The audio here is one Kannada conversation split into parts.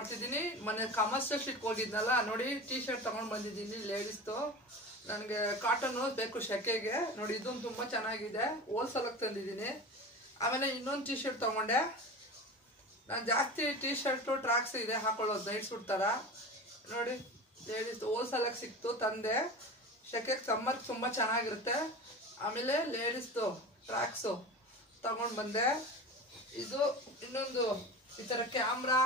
ಮಾಡ್ತಿದ್ದೀನಿ. ಮೊನ್ನೆ ಕಾಮರ್ಸ್ ಸ್ಟ್ರೀಟ್ಗೆ ಹೋಗಿದ್ನಲ್ಲ, ನೋಡಿ ಟೀ ಶರ್ಟ್ ತಗೊಂಡು ಬಂದಿದ್ದೀನಿ ಲೇಡೀಸ್ದು. ನನಗೆ ಕಾಟನ್ನು ಬೇಕು ಶೆಕೆಗೆ. ನೋಡಿ ಇದೊಂದು ತುಂಬ ಚೆನ್ನಾಗಿದೆ, ಹೋಲ್ಸೇಲಾಗಿ ತಂದಿದ್ದೀನಿ. ಆಮೇಲೆ ಇನ್ನೊಂದು ಟೀ ಶರ್ಟ್ ತೊಗೊಂಡೆ. ನಾನು ಜಾಸ್ತಿ ಟೀ ಶರ್ಟು ಟ್ರ್ಯಾಕ್ಸ್ ಇದೆ ಹಾಕೊಳ್ಳೋದು, ನೈಟ್ ಸೂಟ್ ಥರ. ನೋಡಿ ಲೇಡೀಸ್ ಹೋಲ್ಸೇಲಾಗಿ ಸಿಕ್ತು, ತಂದೆ. ಶೆಕೆಗೆ ಸಮ್ಮರ್ಗೆ ತುಂಬ ಚೆನ್ನಾಗಿರುತ್ತೆ. ಆಮೇಲೆ ಲೇಡೀಸ್ದು ಟ್ರ್ಯಾಕ್ಸು ತಗೊಂಡು ಬಂದೆ. ಇದು ಇನ್ನೊಂದು ಈ ಥರ ಕ್ಯಾಮ್ರಾ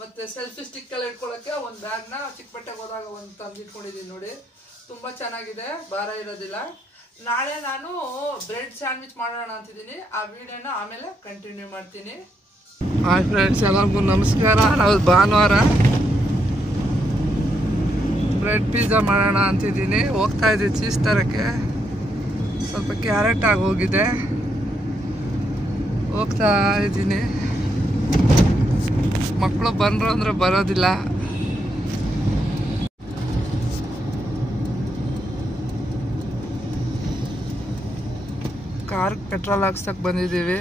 ಮತ್ತು ಸೆಲ್ಫಿ ಸ್ಟಿಕ್ ಎಲ್ಲ ಇಟ್ಕೊಳ್ಳೋಕ್ಕೆ ಒಂದು ಬ್ಯಾಗ್ನ ಚಿಕ್ಕಪೇಟೆಗೆ ಹೋದಾಗ ಒಂದು ತಂದು ಇಟ್ಕೊಂಡಿದ್ದೀನಿ. ನೋಡಿ ತುಂಬ ಚೆನ್ನಾಗಿದೆ, ಭಾರ ಇರೋದಿಲ್ಲ. ನಾಳೆ ನಾನು ಬ್ರೆಡ್ ಸ್ಯಾಂಡ್ವಿಚ್ ಮಾಡೋಣ ಅಂತಿದ್ದೀನಿ. ಆ ವಿಡಿಯೋನ ಆಮೇಲೆ ಕಂಟಿನ್ಯೂ ಮಾಡ್ತೀನಿ. ಹಾಯ್ ಫ್ರೆಂಡ್ಸ್, ಎಲ್ಲರಿಗೂ ನಮಸ್ಕಾರ. ನಾವು ಭಾನುವಾರ ಬ್ರೆಡ್ ಪಿಜ್ಜಾ ಮಾಡೋಣ ಅಂತಿದ್ದೀನಿ. ಹೋಗ್ತಾ ಇದ್ದೀವಿ ಚೀಸ್ ತರಕ್ಕೆ. ಸ್ವಲ್ಪ ಕ್ಯಾರೆಟ್ ಆಗೋಗಿದೆ, ಹೋಗ್ತಾ ಇದ್ದೀನಿ. ಮಕ್ಕಳು ಬಂದರು ಅಂದರೆ ಬರೋದಿಲ್ಲ. ಕಾರ್ಗೆ ಪೆಟ್ರೋಲ್ ಹಾಕ್ಸಕ್ಕೆ ಬಂದಿದ್ದೀವಿ.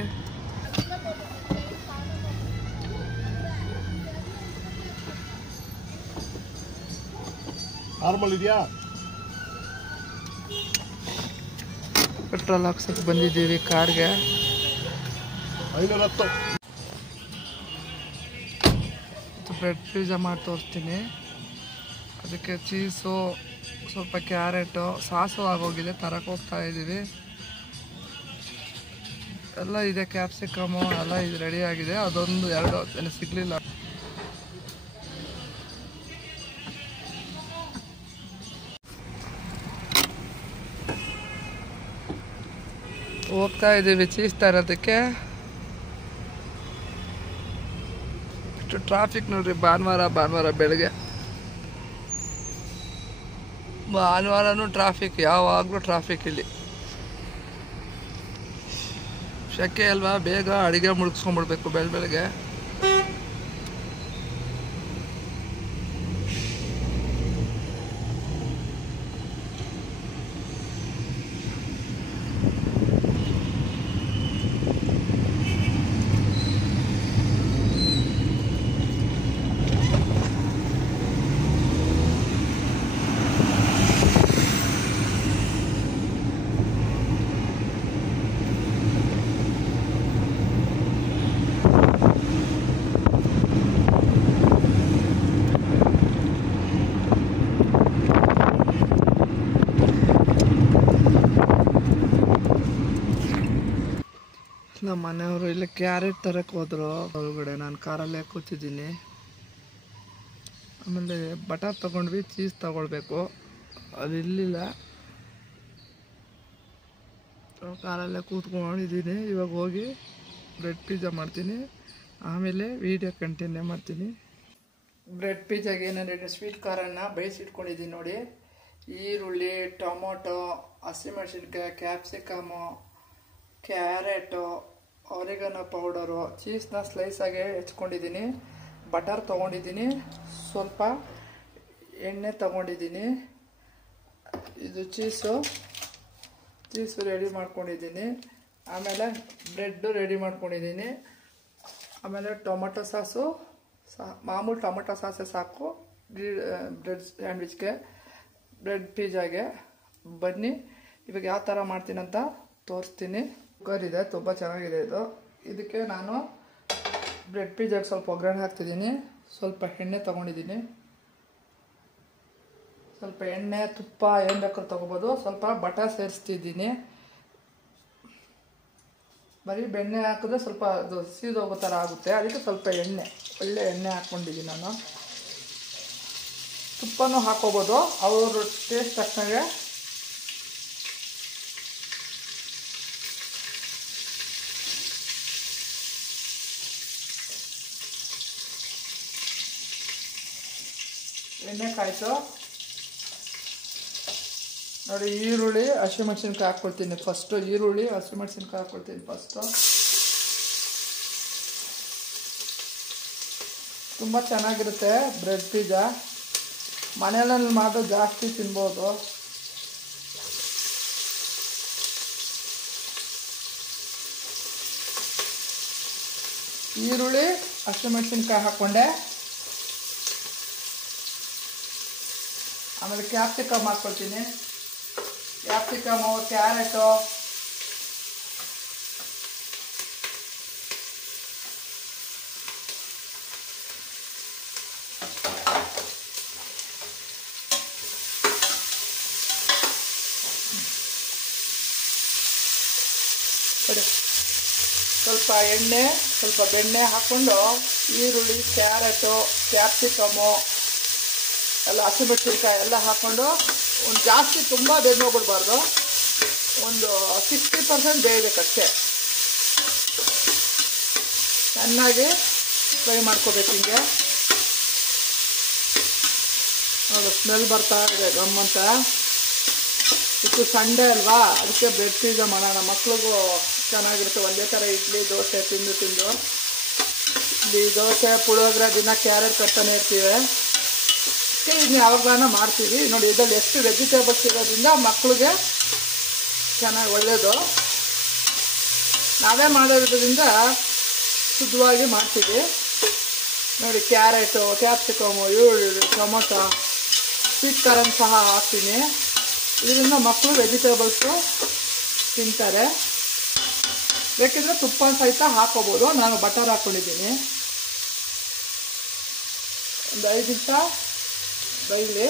ಪೆಟ್ರೋಲ್ ಹಾಕ್ಸಕ್ಕೆ ಬಂದಿದ್ದೀವಿ ಕಾರ್ಗೆ. 510 ಬ್ರೆಡ್ ಪಿಜ್ಜಾ ಮಾಡಿ ತೋರಿಸ್ತೀನಿ. ಅದಕ್ಕೆ ಚೀಸು, ಸ್ವಲ್ಪ ಕ್ಯಾರೆಟು, ಸಾಸು ಆಗೋಗಿದೆ, ತರಕ್ಕೆ ಹೋಗ್ತಾ ಇದ್ದೀವಿ. ಎಲ್ಲ ಇದೆ, ಕ್ಯಾಪ್ಸಿಕಮು ಎಲ್ಲ ಇದು ರೆಡಿ ಆಗಿದೆ. ಅದೊಂದು ಎರಡು ಏನು ಸಿಗಲಿಲ್ಲ. ಹೋಗ್ತಾ ಇದ್ದೀವಿ ಚೀಸ್ ತರೋದಕ್ಕೆ. ಇಷ್ಟು ಟ್ರಾಫಿಕ್ ನೋಡ್ರಿ, ಭಾನುವಾರ ಬೆಳಗ್ಗೆ. ಭಾನುವಾರನೂ ಟ್ರಾಫಿಕ್, ಯಾವಾಗಲೂ ಟ್ರಾಫಿಕ್ ಇಲ್ಲಿ. ಶೆಕೆ ಅಲ್ವಾ, ಬೇಗ ಅಡುಗೆ ಮುಳುಗಿಸ್ಕೊಂಡ್ಬಿಡ್ಬೇಕು ಬೆಳಗ್ಗೆ. ನಮ್ಮ ಮನೆಯವರು ಇಲ್ಲಿ ಕ್ಯಾರೆಟ್ ತರಕ್ಕೆ ಹೋದ್ರು ಒಳಗಡೆ. ನಾನು ಕಾರಲ್ಲೇ ಕೂತಿದ್ದೀನಿ. ಆಮೇಲೆ ಬಟರ್ ತೊಗೊಂಡ್ವಿ, ಚೀಸ್ ತೊಗೊಳ್ಬೇಕು, ಅದು ಇರಲಿಲ್ಲ. ಕಾರಲ್ಲೇ ಕೂತ್ಕೊಂಡಿದ್ದೀನಿ. ಇವಾಗ ಹೋಗಿ ಬ್ರೆಡ್ ಪಿಜ್ಜಾ ಮಾಡ್ತೀನಿ, ಆಮೇಲೆ ವೀಡಿಯೋ ಕಂಟಿನ್ಯೂ ಮಾಡ್ತೀನಿ. ಬ್ರೆಡ್ ಪಿಜ್ಜಾಗೆ ಏನೇನು ಸ್ವೀಟ್ ಖಾರನ ಬೇಯಿಸಿಟ್ಕೊಂಡಿದ್ದೀನಿ ನೋಡಿ. ಈರುಳ್ಳಿ, ಟೊಮೊಟೊ, ಹಸಿಮೆಣಸಿನ್ಕಾಯಿ, ಕ್ಯಾಪ್ಸಿಕಮು, ಕ್ಯಾರೆಟು, ಆರಿಗನೋ ಪೌಡರು, ಚೀಸ್ನ ಸ್ಲೈಸಾಗೆ ಹೆಚ್ಕೊಂಡಿದ್ದೀನಿ. ಬಟರ್ ತೊಗೊಂಡಿದ್ದೀನಿ, ಸ್ವಲ್ಪ ಎಣ್ಣೆ ತೊಗೊಂಡಿದ್ದೀನಿ. ಇದು ಚೀಸು ರೆಡಿ ಮಾಡ್ಕೊಂಡಿದ್ದೀನಿ. ಆಮೇಲೆ ಬ್ರೆಡ್ಡು ರೆಡಿ ಮಾಡ್ಕೊಂಡಿದ್ದೀನಿ. ಆಮೇಲೆ ಟೊಮೊಟೊ ಸಾಸು, ಮಾಮೂಲು ಟೊಮೊಟೊ ಸಾಸೇ ಸಾಕು ಬ್ರೆಡ್ ಸ್ಯಾಂಡ್ವಿಚ್ಗೆ, ಬ್ರೆಡ್ ಪಿಜ್ಜಾಗೆ. ಬನ್ನಿ ಇವಾಗ ಯಾವ ಥರ ಮಾಡ್ತೀನಂತ ತೋರಿಸ್ತೀನಿ. ಕುಕ್ಕರ್ ಇದೆ, ತುಂಬ ಚೆನ್ನಾಗಿದೆ ಇದು. ಇದಕ್ಕೆ ನಾನು ಬ್ರೆಡ್ ಪಿಜ್ಜಾಗೆ ಸ್ವಲ್ಪ ಒಗ್ಗರಣೆ ಹಾಕ್ತಿದ್ದೀನಿ. ಸ್ವಲ್ಪ ಎಣ್ಣೆ ತೊಗೊಂಡಿದ್ದೀನಿ. ಸ್ವಲ್ಪ ಎಣ್ಣೆ, ತುಪ್ಪ ಏನು ಬೇಕಾದ್ರೂ ತೊಗೋಬೋದು. ಸ್ವಲ್ಪ ಬಟರ್ ಸೇರಿಸ್ತಿದ್ದೀನಿ. ಬರೀ ಬೆಣ್ಣೆ ಹಾಕಿದ್ರೆ ಸ್ವಲ್ಪ ಅದು ಸೀದೋಗೋ ಥರ ಆಗುತ್ತೆ, ಅದಕ್ಕೆ ಸ್ವಲ್ಪ ಎಣ್ಣೆ, ಒಳ್ಳೆ ಎಣ್ಣೆ ಹಾಕ್ಕೊಂಡಿದ್ದೀನಿ ನಾನು. ತುಪ್ಪನೂ ಹಾಕೋಬೋದು, ಅವರು ಟೇಸ್ಟ್ ತಕ್ಕಂಗೆ. ಎಣ್ಣೆ ಕಾಯ್ತು ನೋಡಿ. ಈರುಳ್ಳಿ, ಹಸಿಮೆಣಸಿನ್ಕಾಯಿ ಹಾಕ್ಕೊಳ್ತೀನಿ ಫಸ್ಟು. ಈರುಳ್ಳಿ, ಹಸಿಮೆಣಸಿನ್ಕಾಯಿ ಹಾಕ್ಕೊಳ್ತೀನಿ ಫಸ್ಟು. ತುಂಬ ಚೆನ್ನಾಗಿರುತ್ತೆ ಬ್ರೆಡ್ ಪಿಜ್ಜಾ. ಮನೆಯಲ್ಲಿ ಮಾತ್ರ ಜಾಸ್ತಿ ತಿನ್ಬೋದು. ಈರುಳ್ಳಿ, ಹಸಿಮೆಣಸಿನ್ಕಾಯಿ ಹಾಕ್ಕೊಂಡೆ. ಆಮೇಲೆ ಕ್ಯಾಪ್ಸಿಕಮ್ ಹಾಕ್ಕೊಳ್ತೀನಿ. ಕ್ಯಾಪ್ಸಿಕಮು, ಕ್ಯಾರೆಟು, ಸ್ವಲ್ಪ ಎಣ್ಣೆ, ಸ್ವಲ್ಪ ಬೆಣ್ಣೆ ಹಾಕ್ಕೊಂಡು ಈರುಳ್ಳಿ, ಕ್ಯಾರೆಟು, ಕ್ಯಾಪ್ಸಿಕಮು ಎಲ್ಲ ಹಸಿಮೆಣಸಿನ್ಕಾಯಿ ಎಲ್ಲ ಹಾಕ್ಕೊಂಡು ಒಂದು ಜಾಸ್ತಿ ತುಂಬ ಬೇಯ್ದೋಗ್ಬಿಡ್ಬಾರ್ದು, ಒಂದು 60% ಬೇಯಬೇಕಷ್ಟೇ. ಚೆನ್ನಾಗಿ ಫ್ರೈ ಮಾಡ್ಕೋಬೇಕು. ಹಿಂಗೆ ನೋಡು ಸ್ಮೆಲ್ ಬರ್ತಾ ಇದೆ ಗಮ್ಮಂತ. ಇದು ಸಂಡೇ ಅಲ್ವಾ, ಅದಕ್ಕೆ ಬ್ರೆಡ್ ಪಿಜ್ಜಾ ಮಾಡೋಣ. ಮಕ್ಳಿಗೂ ಚೆನ್ನಾಗಿರುತ್ತೆ, ಒಂದೇ ಥರ ಇಡ್ಲಿ ದೋಸೆ ತಿಂದು ಇಡ್ಲಿ ದೋಸೆ ಪುಳಿಯೋಗರೆ ದಿನ ಕ್ಯಾರೆಟ್ ಕಟ್ತಾನೆ ಇರ್ತೀವಿ. ಇದನ್ನ ಯಾವಾಗಲೂ ಮಾಡ್ತೀವಿ. ನೋಡಿ ಇದರಲ್ಲಿ ಎಷ್ಟು ವೆಜಿಟೇಬಲ್ಸ್ ಇರೋದ್ರಿಂದ ಮಕ್ಕಳಿಗೆ ಚೆನ್ನಾಗಿ ಒಳ್ಳೆಯದು. ನಾವೇ ಮಾಡೋದ್ರಿಂದ ಶುದ್ಧವಾಗಿ ಮಾಡ್ತೀವಿ. ನೋಡಿ ಕ್ಯಾರೆಟು, ಕ್ಯಾಪ್ಸಿಕಮು, ಈರುಳ್ಳಿ, ಟೊಮೊಟೊ, ಸ್ವೀಟ್ ಕಾರ್ನ್ ಸಹ ಹಾಕ್ತೀನಿ. ಇದರಿಂದ ಮಕ್ಕಳು ವೆಜಿಟೇಬಲ್ಸು ತಿಂತಾರೆ. ಬೇಕಿದ್ರೆ ತುಪ್ಪ ಸಹಿತ ಹಾಕೋಬೋದು. ನಾನು ಬಟರ್ ಹಾಕ್ಕೊಂಡಿದ್ದೀನಿ. ಒಂದು 5 ನಿಮಿಷ ಬೈಲಿ.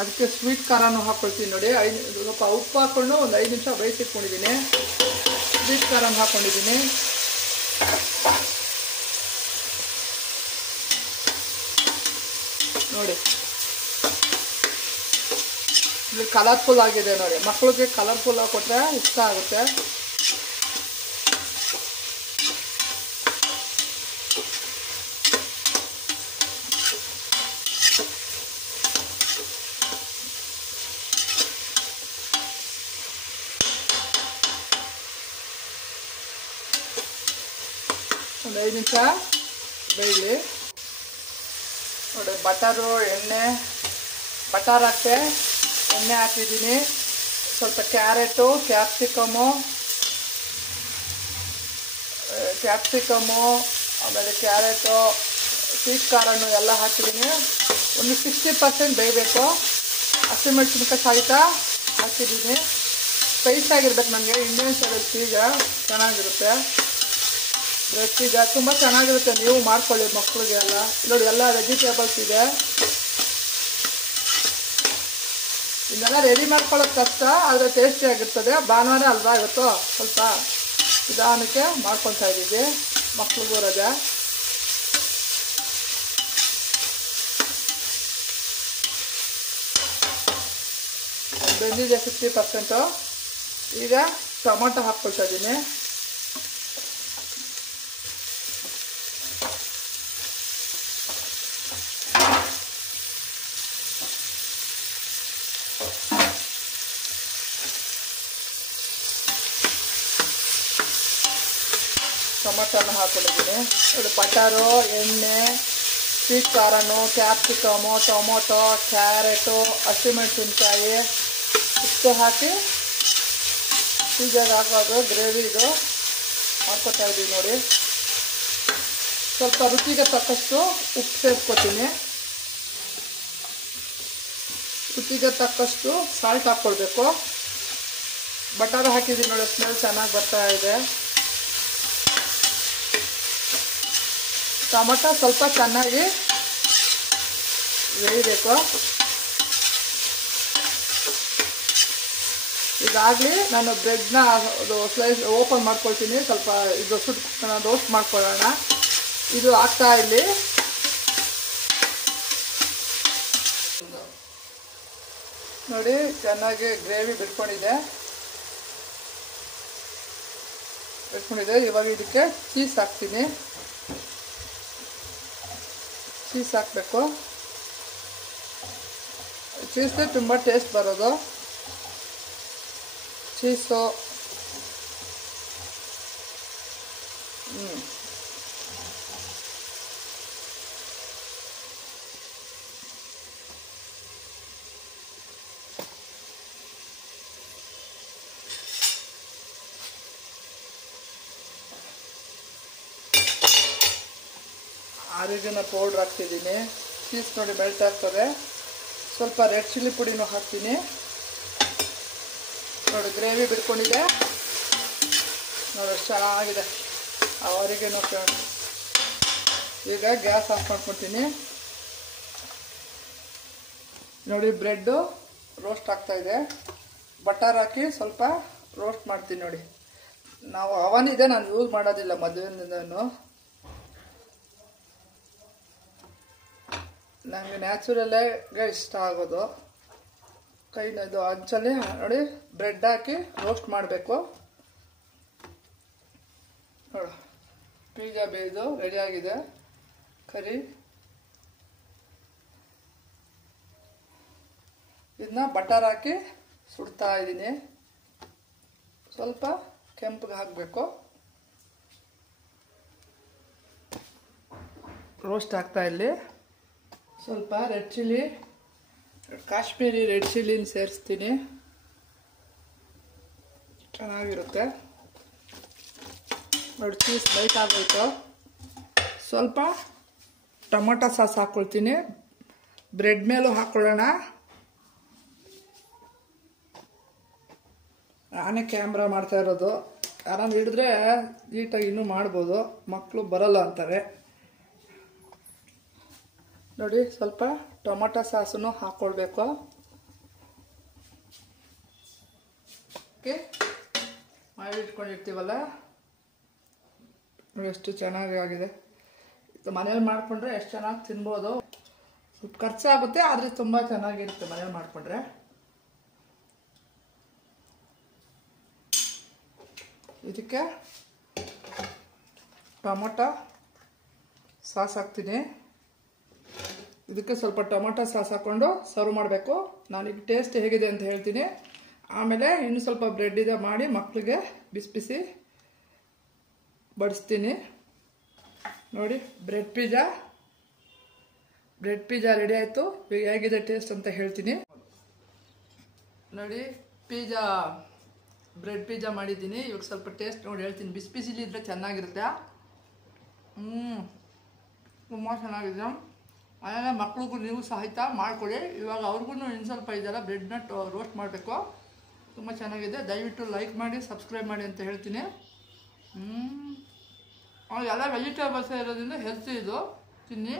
ಅದಕ್ಕೆ ಸ್ವೀಟ್ ಖಾರನೂ ಹಾಕ್ಕೊಳ್ತೀನಿ. ನೋಡಿ ಸ್ವಲ್ಪ ಉಪ್ಪು ಹಾಕ್ಕೊಂಡು ಒಂದು 5 ನಿಮಿಷ ಬೇಯಿಸಿಟ್ಕೊಂಡಿದ್ದೀನಿ. ಸ್ವೀಟ್ ಖಾರನ ಹಾಕ್ಕೊಂಡಿದ್ದೀನಿ. ನೋಡಿ ಇಲ್ಲಿ ಕಲರ್ಫುಲ್ ಆಗಿದೆ. ನೋಡಿ ಮಕ್ಕಳಿಗೆ ಕಲರ್ಫುಲ್ ಆಗಿ ಕೊಟ್ಟರೆ ಇಷ್ಟ ಆಗುತ್ತೆ. ಒಂದು 5 ನಿಮಿಷ ಬೇಯಲಿ. ನೋಡಿ ಬಟರು, ಎಣ್ಣೆ, ಬಟರ್ ಹಾಕ್ತೆ, ಎಣ್ಣೆ ಹಾಕಿದ್ದೀನಿ. ಸ್ವಲ್ಪ ಕ್ಯಾರೆಟು, ಕ್ಯಾಪ್ಸಿಕಮು, ಆಮೇಲೆ ಕ್ಯಾರೆಟು, ಸ್ವೀಟ್ ಖಾರನು ಎಲ್ಲ ಹಾಕಿದ್ದೀನಿ. ಒಂದು 60% ಬೇಯಬೇಕು. ಹಸಿಮೆಣಸಿನ್ಕಾಯಿ ಸಹಿತ ಹಾಕಿದ್ದೀನಿ. ಸ್ಪೈಸ್ ಆಗಿರ್ಬೇಕು ನನಗೆ. ಇಂಡಿಯನ್ ಸ್ಟೈಲ್ ಪಿಜ್ಜಾ ಚೆನ್ನಾಗಿರುತ್ತೆ. ಬ್ರೆಡ್ ಪಿಜ್ಜಾ ತುಂಬ ಚೆನ್ನಾಗಿರುತ್ತೆ. ನೀವು ಮಾಡ್ಕೊಳ್ಳಿ ಮಕ್ಕಳಿಗೆ ಎಲ್ಲ. ನೋಡಿ ಎಲ್ಲ ವೆಜಿಟೇಬಲ್ಸ್ ಇದೆ. ಇದೆಲ್ಲ ರೆಡಿ ಮಾಡ್ಕೊಳ್ಳೋದು ಕಷ್ಟ, ಆದರೆ ಟೇಸ್ಟಿಯಾಗಿರ್ತದೆ. ಭಾನುವಾರ ಅಲ್ವಾ ಇವತ್ತು, ಸ್ವಲ್ಪ ನಿಧಾನಕ್ಕೆ ಮಾಡ್ಕೊತಾ ಇದ್ದೀವಿ. ಮಕ್ಳಿಗೂ ರಜೆ. ಬೆಂದಿದೆ 50%. ಈಗ ಟೊಮೊಟೊ ಹಾಕ್ಕೊಳ್ತಾ ಇದ್ದೀನಿ. ಟೊಮೊಟೊನ ಹಾಕ್ಕೊಂಡಿದ್ದೀನಿ. ನೋಡಿ ಬಟರು, ಎಣ್ಣೆ, ಸ್ವೀಟ್ ಖಾರನು, ಕ್ಯಾಪ್ಸಿಕಮು, ಟೊಮೊಟೊ, ಕ್ಯಾರೆಟು, ಹಸಿಮೆಣಸಿನ್ಕಾಯಿ ಇಷ್ಟು ಹಾಕಿ ಪಿಜ್ಜಾಗೆ ಹಾಕೋದು ಗ್ರೇವಿ ಇದು ಹಾಕ್ಕೊತಾ ಇದ್ದೀವಿ. ನೋಡಿ ಸ್ವಲ್ಪ ರುಚಿಗೆ ತಕ್ಕಷ್ಟು ಉಪ್ಪು ಸೇರಿಸ್ಕೊತೀನಿ. ರುಚಿಗೆ ತಕ್ಕಷ್ಟು ಸಾಲ್ಟ್ ಹಾಕ್ಕೊಳ್ಬೇಕು. ಬಟರ್ ಹಾಕಿದ್ದೀನಿ ನೋಡಿ, ಸ್ಮೆಲ್ ಚೆನ್ನಾಗಿ ಬರ್ತಾ ಇದೆ. ಟೊಮೊಟೊ ಸ್ವಲ್ಪ ಚೆನ್ನಾಗಿ ಬೇಯಬೇಕು. ಇದಾಗಲಿ ನಾನು ಬ್ರೆಡ್ನ ಸ್ಲೈಸ್ ಓಪನ್ ಮಾಡ್ಕೊಳ್ತೀನಿ. ಸ್ವಲ್ಪ ಇದು ರೋಸ್ಟ್ ಮಾಡ್ಕೊಳ್ಳೋಣ. ಇದು ಆಗ್ತಾ ಇಲ್ಲಿ. ನೋಡಿ ಚೆನ್ನಾಗಿ ಗ್ರೇವಿ ಬಿಟ್ಕೊಂಡಿದೆ. ಇವಾಗ ಇದಕ್ಕೆ ಚೀಸ್ ಹಾಕ್ತೀನಿ. ಚೀಸ್ ಹಾಕಬೇಕು. ಚೀಸ್ಗೆ ತುಂಬ ಟೇಸ್ಟ್ ಬರೋದು. ಚೀಸು ಆರಿಗೇನೋ ಪೌಡ್ರ್ ಹಾಕ್ತಿದ್ದೀನಿ. ಚೀಸ್ ನೋಡಿ ಮೆಲ್ಟ್ ಆಗ್ತದೆ. ಸ್ವಲ್ಪ ರೆಡ್ ಚಿಲ್ಲಿ ಪುಡಿನೂ ಹಾಕ್ತೀನಿ ನೋಡಿ. ಗ್ರೇವಿ ಬಿಟ್ಕೊಂಡಿದೆ ನೋಡಿ, ಎಷ್ಟು ಚೆನ್ನಾಗಿದೆ ಆರಿಗೇನೋ ಫ್ರೆಂಡ್ಸ್. ಈಗ ಗ್ಯಾಸ್ ಆಫ್ ಮಾಡ್ಕೊತೀನಿ ನೋಡಿ. ಬ್ರೆಡ್ಡು ರೋಸ್ಟ್ ಆಗ್ತಾಯಿದೆ. ಬಟರ್ ಹಾಕಿ ಸ್ವಲ್ಪ ರೋಸ್ಟ್ ಮಾಡ್ತೀನಿ ನೋಡಿ. ನಾವು ಅವನ್ ಇದೆ, ನಾನು ಯೂಸ್ ಮಾಡೋದಿಲ್ಲ ಮದುವೆಯಿಂದನೂ. ನನಗೆ ನ್ಯಾಚುರಲ್ಲೇ ಇಷ್ಟ ಆಗೋದು. ಕೈನದು ಹಂಚಲ್ಲಿ ನೋಡಿ ಬ್ರೆಡ್ ಹಾಕಿ ರೋಸ್ಟ್ ಮಾಡಬೇಕು ನೋಡು. ಪಿಜ್ಜಾ ಬೇಯ್ದು ರೆಡಿಯಾಗಿದೆ. ಕರಿ ಇದನ್ನ ಬಟರ್ ಹಾಕಿ ಸುಡ್ತಾ ಇದ್ದೀನಿ. ಸ್ವಲ್ಪ ಕೆಂಪಗೆ ಹಾಕಬೇಕು. ರೋಸ್ಟ್ ಆಗ್ತಾ ಇಲ್ಲಿ. ಸ್ವಲ್ಪ ರೆಡ್ ಚಿಲ್ಲಿ, ಕಾಶ್ಮೀರಿ ರೆಡ್ ಚಿಲ್ಲಿನ ಸೇರಿಸ್ತೀನಿ, ಚೆನ್ನಾಗಿರುತ್ತೆ ನೋಡಿ. ಚೀಸ್ ಲೈಟ್ ಆಗೋಯ್ತು. ಸ್ವಲ್ಪ ಟೊಮೊಟೊ ಸಾಸ್ ಹಾಕ್ಕೊಳ್ತೀನಿ. ಬ್ರೆಡ್ ಮೇಲೂ ಹಾಕ್ಕೊಳ್ಳೋಣ. ನಾನೇ ಕ್ಯಾಮ್ರಾ ಮಾಡ್ತಾ ಇರೋದು. ಯಾರನ್ನು ಹಿಡಿದ್ರೆ ನೀಟಾಗಿ ಇನ್ನೂ ಮಾಡ್ಬೋದು, ಮಕ್ಕಳು ಬರಲ್ಲ ಅಂತಾರೆ ನೋಡಿ. ಸ್ವಲ್ಪ ಟೊಮೊಟೊ ಸಾಸನ್ನು ಹಾಕ್ಕೊಳ್ಬೇಕು. ಓಕೆ, ಮಾಡಿ ಇಟ್ಕೊಂಡಿರ್ತೀವಲ್ಲ ನೋಡಿ, ಎಷ್ಟು ಚೆನ್ನಾಗಿ ಆಗಿದೆ. ಮನೇಲಿ ಮಾಡಿಕೊಂಡ್ರೆ ಎಷ್ಟು ಚೆನ್ನಾಗಿ ತಿನ್ಬೋದು. ಸ್ವಲ್ಪ ಖರ್ಚಾಗುತ್ತೆ, ಆದರೆ ತುಂಬ ಚೆನ್ನಾಗಿರುತ್ತೆ ಮನೇಲಿ ಮಾಡಿಕೊಂಡ್ರೆ. ಇದಕ್ಕೆ ಟೊಮೊಟೊ ಸಾಸ್ ಹಾಕ್ತೀನಿ. ಇದಕ್ಕೆ ಸ್ವಲ್ಪ ಟೊಮೊಟೊ ಸಾಸ್ ಹಾಕ್ಕೊಂಡು ಸರ್ವ್ ಮಾಡಬೇಕು. ನಾನೀಗ ಟೇಸ್ಟ್ ಹೇಗಿದೆ ಅಂತ ಹೇಳ್ತೀನಿ. ಆಮೇಲೆ ಇನ್ನು ಸ್ವಲ್ಪ ಬ್ರೆಡ್ ಇದೆ ಮಾಡಿ ಮಕ್ಕಳಿಗೆ ಬಿಸಿ ಬಿಸಿ ಬಡಿಸ್ತೀನಿ ನೋಡಿ. ಬ್ರೆಡ್ ಪಿಜ್ಜಾ ರೆಡಿ ಆಯಿತು. ಈಗ ಹೇಗಿದೆ ಟೇಸ್ಟ್ ಅಂತ ಹೇಳ್ತೀನಿ ನೋಡಿ. ಬ್ರೆಡ್ ಪಿಜ್ಜಾ ಮಾಡಿದ್ದೀನಿ. ಇವಾಗ ಸ್ವಲ್ಪ ಟೇಸ್ಟ್ ನೋಡಿ ಹೇಳ್ತೀನಿ. ಬಿಸಿ ಬಿಸಿಲಿ ಇದ್ರೆ ಚೆನ್ನಾಗಿರುತ್ತೆ. ತುಂಬ ಚೆನ್ನಾಗಿದೆ. ಅದೆಲ್ಲ ಮಕ್ಳಿಗೂ ನೀವು ಸಹಿತ ಮಾಡಿಕೊಡಿ. ಇವಾಗ ಅವ್ರಿಗೂ ಇನ್ನು ಸ್ವಲ್ಪ ಇದೆಲ್ಲ ಬ್ರೆಡ್ನ ರೋಸ್ಟ್ ಮಾಡಬೇಕು. ತುಂಬ ಚೆನ್ನಾಗಿದೆ. ದಯವಿಟ್ಟು ಲೈಕ್ ಮಾಡಿ, ಸಬ್ಸ್ಕ್ರೈಬ್ ಮಾಡಿ ಅಂತ ಹೇಳ್ತೀನಿ. ಎಲ್ಲ ವೆಜಿಟೇಬಲ್ಸ್ ಇರೋದ್ರಿಂದ ಹೆಲ್ತಿ ಇದು, ತಿನ್ನಿ.